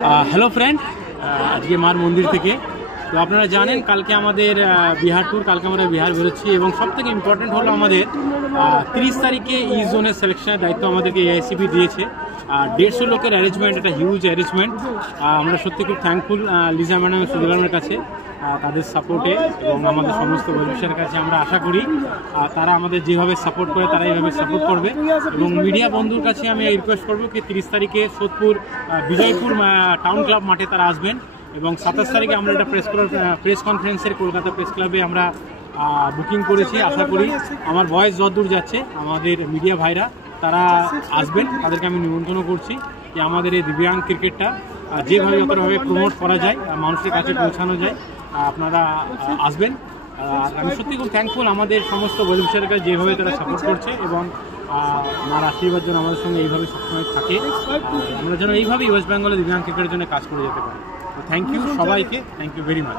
Hello friend, আজকে মার মন্দির থেকে। তো আপনারা জানেন কালকে আমাদের বিহার ট্যুর, কালকে আমরা বিহার বেরোচ্ছি এবং সবথেকে ইম্পর্টেন্ট হলো আমাদের 30 তারিখে ই জোনের সিলেকশনের দায়িত্ব আমাদেরকে এআইসিবি দিয়েছে। 150 লোকের অ্যারেঞ্জমেন্ট, এটা হিউজ অ্যারেঞ্জমেন্ট। আমরা সত্যি খুব থ্যাঙ্কফুল লিজা ম্যাডাম, সুজলামের কাছে, তাদের সাপোর্টে এবং আমাদের সমস্ত ওয়েলউইশারের কাছে। আমরা আশা করি তারা আমাদের যেভাবে সাপোর্ট করে তারা এইভাবে সাপোর্ট করবে। এবং মিডিয়া বন্ধুর কাছে আমি রিকোয়েস্ট করবো কি 30 তারিখে সোদপুর বিজয়পুর টাউন ক্লাব মাঠে তারা আসবেন এবং 27 তারিখে আমরা একটা প্রেস কনফারেন্সের কলকাতা প্রেস ক্লাবে আমরা বুকিং করেছি। আশা করি আমার ভয়েস যতদূর যাচ্ছে আমাদের মিডিয়া ভাইরা তারা আসবেন, তাদেরকে আমি নিমন্ত্রণ করছি যে আমাদের এই দিব্যাঙ্গ ক্রিকেটটা যেভাবে যতভাবে প্রমোট করা যায়, মানুষের কাছে পৌঁছানো যায়, আপনারা আসবেন। আর আমি সত্যি খুব থ্যাঙ্কফুল আমাদের সমস্ত ওয়েলউইশারের কাছে যেভাবে তারা সাপোর্ট করছে এবং মার আশীর্বাদ যেন আমাদের সঙ্গে এইভাবে সবসময় থাকে। আমরা যেন এইভাবেই ওয়েস্ট বেঙ্গলে দিব্যাঙ্গ ক্রিকেটের জন্য কাজ করে যেতে পারি। তো থ্যাংক ইউ সবাইকে, থ্যাংক ইউ ভেরি মাচ।